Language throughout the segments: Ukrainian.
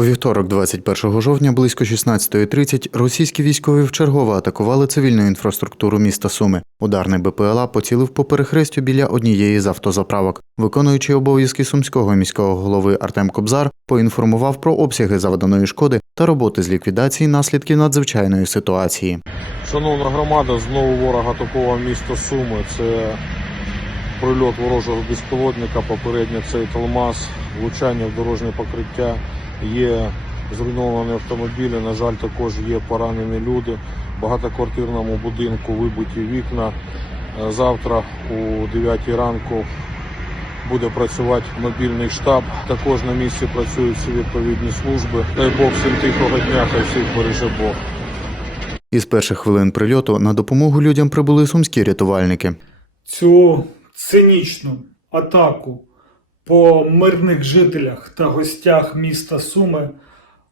У вівторок, 21 жовтня, близько 16.30, російські військові вчергово атакували цивільну інфраструктуру міста Суми. Ударний БПЛА поцілив по перехрестю біля однієї з автозаправок. Виконуючий обов'язки сумського міського голови Артем Кобзар поінформував про обсяги завданої шкоди та роботи з ліквідації наслідків надзвичайної ситуації. Шановна громада, знову ворог атакував місто Суми. Це прильот ворожого безпілотника, попередньо цей Талмаз, влучання в дорожнє покриття, є зруйновані автомобілі, на жаль, також є поранені люди. В багатоквартирному будинку вибиті вікна. Е, Завтра о 9 ранку буде працювати мобільний штаб. Також на місці працюють всі відповідні служби. Дай Бог всім тихого дня, хай всіх береже Бог. Із перших хвилин прильоту на допомогу людям прибули сумські рятувальники. цю цинічну атаку по мирних жителях та гостях міста Суми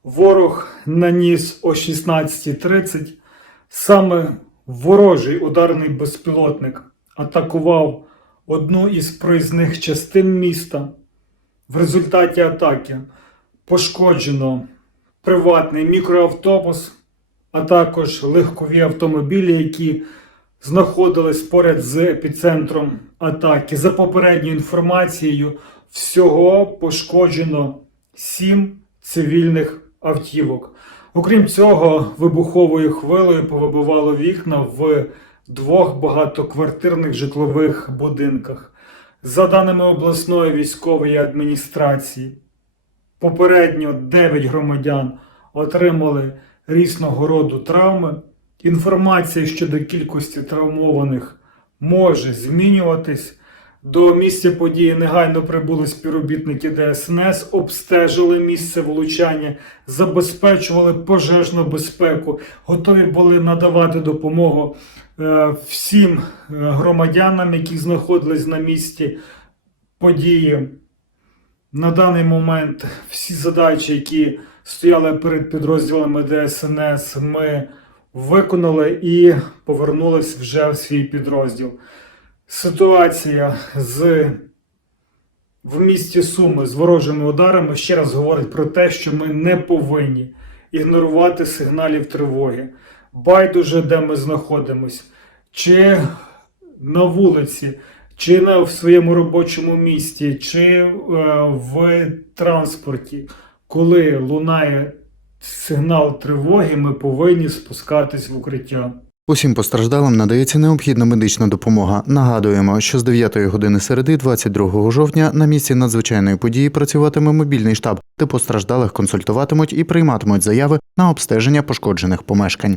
ворог наніс о 16.30. Саме ворожий ударний безпілотник атакував одну із проїзних частин міста. В результаті атаки пошкоджено приватний мікроавтобус, а також легкові автомобілі, які знаходились поряд з епіцентром атаки. За попередньою інформацією, всього пошкоджено сім цивільних автівок. Окрім цього, вибуховою хвилею повибивало вікна в двох багатоквартирних житлових будинках. За даними обласної військової адміністрації, попередньо 9 громадян отримали різного роду травми. Інформація щодо кількості травмованих може змінюватись. До місця події негайно прибули співробітники ДСНС, обстежили місце влучання, забезпечували пожежну безпеку, готові були надавати допомогу е, всім е, громадянам, які знаходились на місці події. На даний момент всі задачі, які стояли перед підрозділами ДСНС, ми виконали і повернулись вже в свій підрозділ. Ситуація з в місті Суми з ворожими ударами ще раз говорить про те, що ми не повинні ігнорувати сигналів тривоги. Байдуже, де ми знаходимось, чи на вулиці, чи на в своєму робочому місті, чи е, в транспорті. Коли лунає сигнал тривоги, ми повинні спускатись в укриття. Усім постраждалим надається необхідна медична допомога. Нагадуємо, що з 9 години середи, 22 жовтня, на місці надзвичайної події працюватиме мобільний штаб, де постраждалих консультуватимуть і прийматимуть заяви на обстеження пошкоджених помешкань.